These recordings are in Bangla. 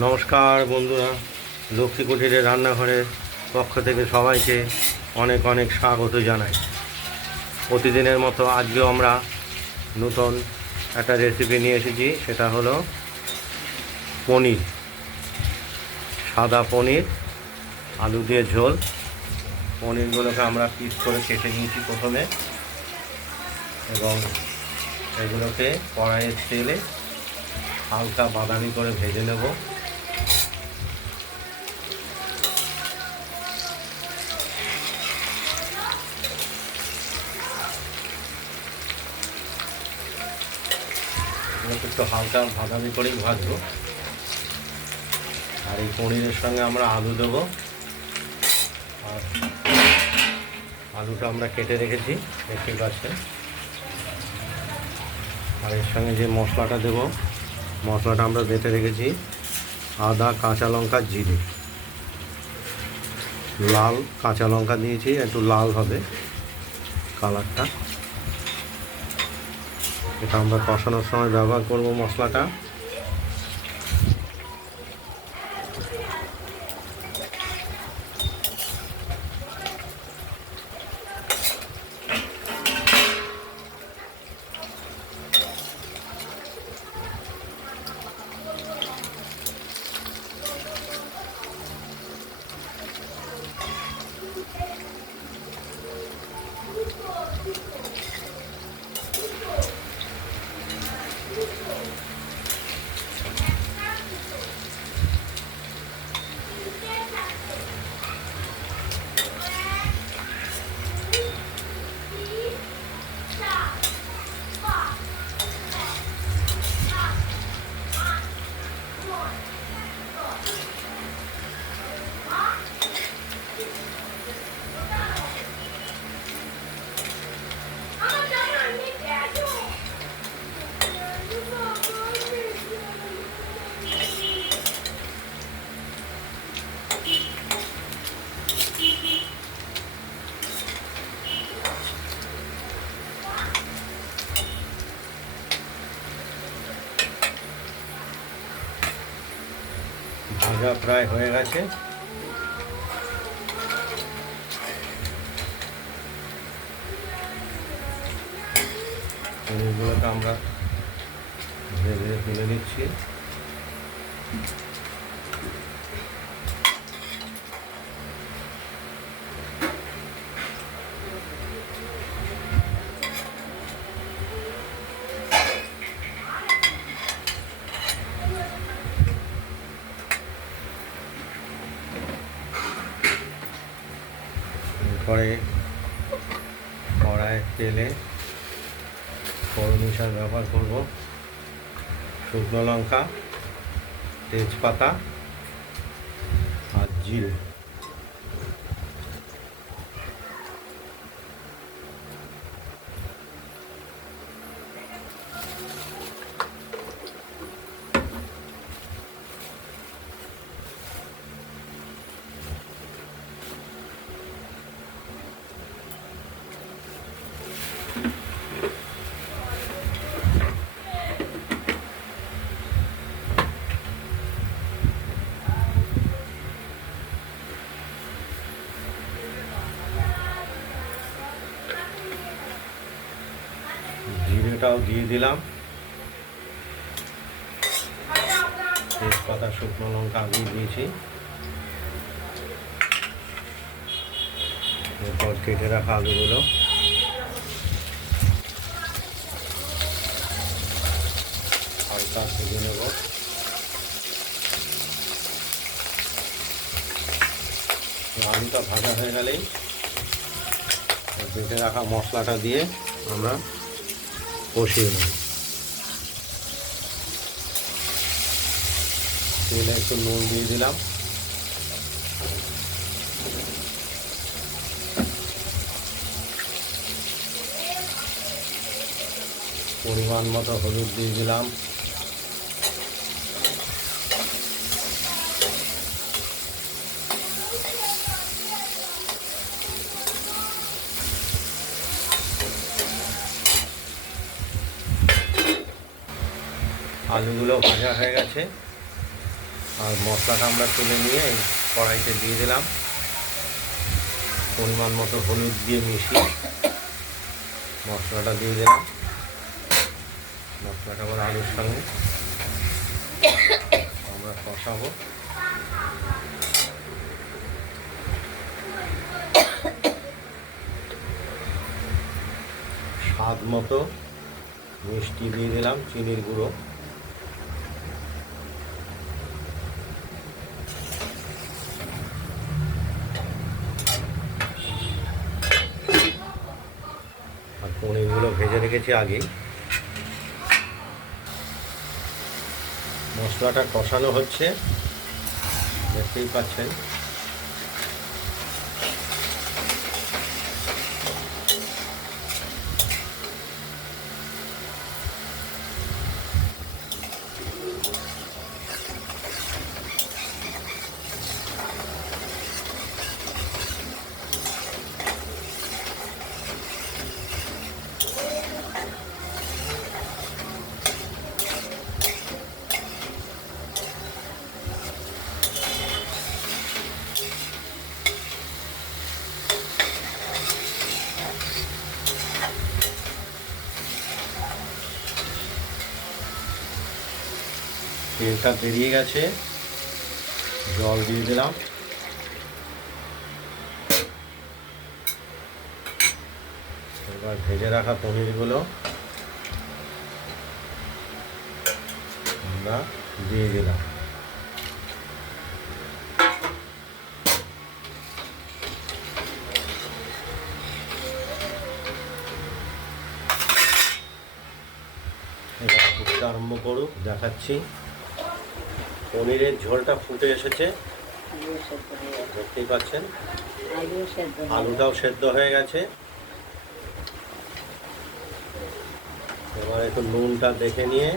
নমস্কার বন্ধুরা, লক্ষ্মী কুটিরের রান্নাঘরের পক্ষ থেকে সবাইকে অনেক অনেক স্বাগত জানাই। প্রতিদিনের মতো আজকেও আমরা নতুন একটা রেসিপি নিয়ে এসেছি, সেটা হলো পনির, সাদা পনির, আলু দিয়ে ঝোল। পনিরগুলোকে আমরা পিস করে কেটে নিয়েছি প্রথমে, এবং এগুলোকে কড়াইয়ের তেলে হালকা বাদামি করে ভেজে নেব। একটু হালকা বাদামি করেই ভাজবো। আর এই পনিরের সঙ্গে আমরা আলু দেবো। আর আলুটা আমরা কেটে রেখেছি দেখতেই পাচ্ছেন আর এর সঙ্গে যে মশলাটা দেব, মশলাটা আমরা বেটে রেখেছি আদা, কাঁচা লঙ্কা, জিরে। লাল, কাঁচা লঙ্কা দিয়েছি, একটু লাল হবে কালারটা এটা আমরা কষানোর সময় ব্যবহার করব মশলাটা। ভাজা প্রায় হয়ে গেছে। আমরা ধীরে ধীরে তুলে নিচ্ছি। এরপরে কড়াইয়ের তেলে করমিশাল ব্যবহার করব। শুকনো লঙ্কা তেজপাতা আর জিরে। জিরেটাও দিয়ে দিলাম। তেজপাতা শুকনো লঙ্কা আগেই দিয়েছি। এরপর কেটে রাখা আলুগুলো। হালকা ভেজে নেব আলুটা ভাজা হয়ে গেলেই বেটে রাখা মশলাটা দিয়ে আমরা কষিয়ে নেব তেলে একটু নুন দিয়ে দিলাম পরিমাণ মতো হলুদ দিয়ে দিলাম আলুগুলো ভাজা হয়ে গেছে। আর মশলাটা আমরা তুলে নিয়ে কড়াইতে দিয়ে দিলাম। পরিমাণ মতো হলুদ দিয়ে মিশিয়ে মশলাটা দিয়ে দিলাম। মশলাটা আবার আলুর সঙ্গে আমরা কষাবো। স্বাদ মতো মিষ্টি দিয়ে দিলাম চিনির গুঁড়ো। পনিরগুলো ভেজে রেখেছি আগে মশলাটা কষানো হচ্ছে। দেখতেই পাচ্ছেন। তেলটা বেরিয়ে গেছে। জল দিয়ে দিলাম। এবার ভেজে রাখা পনিরগুলো আমরা দিয়ে দিলাম। এবার আরম্ভ করুক, দেখাচ্ছি। পনিরের ঝোলটা ফুটে এসেছে। দেখতেই পাচ্ছেন। আলুটাও সেদ্ধ হয়ে গেছে। এবার একটু নুনটা দেখে নিয়ে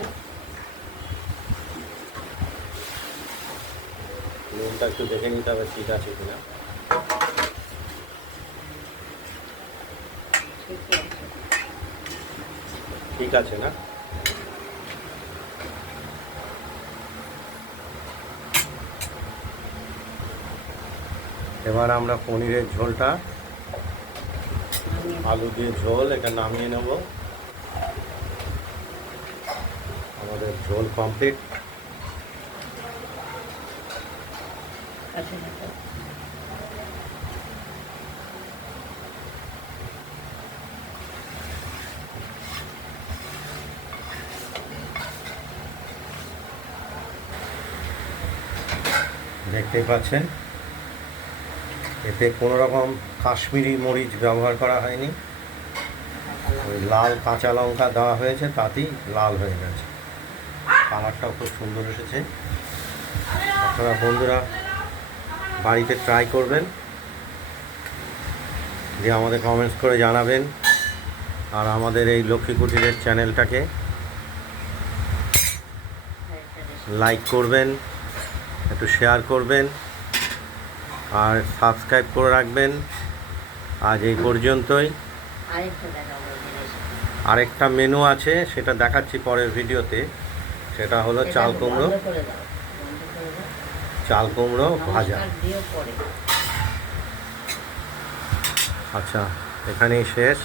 নুনটা একটু দেখে নিতে হবে ঠিক আছে কিনা। ঠিক আছে না? এবার আমরা পনিরের ঝোলটা আলু দিয়ে ঝোল, এটা নামিয়ে নেব আমাদের ঝোল কমপ্লিট। দেখতেই পাচ্ছেন এতে কোনো রকম কাশ্মীরি মরিচ ব্যবহার করা হয়নি। ওই লাল কাঁচা লঙ্কা দেওয়া হয়েছে, তাতেই লাল হয়ে গেছে। কালারটাও খুব সুন্দর এসেছে। আপনারা বন্ধুরা বাড়িতে ট্রাই করবেন। যে আমাদের কমেন্টস করে জানাবেন। আর আমাদের এই লক্ষ্মী কুটিরের চ্যানেলটাকে লাইক করবেন, একটু শেয়ার করবেন। আর সাবস্ক্রাইব করে রাখবেন। আজ এই পর্যন্তই। আরেকটা মেনু আছে সেটা দেখাচ্ছি পরের ভিডিওতে। সেটা হলো চাল কুমড়ো। চাল কুমড়ো ভাজা। আচ্ছা এখানেই শেষ।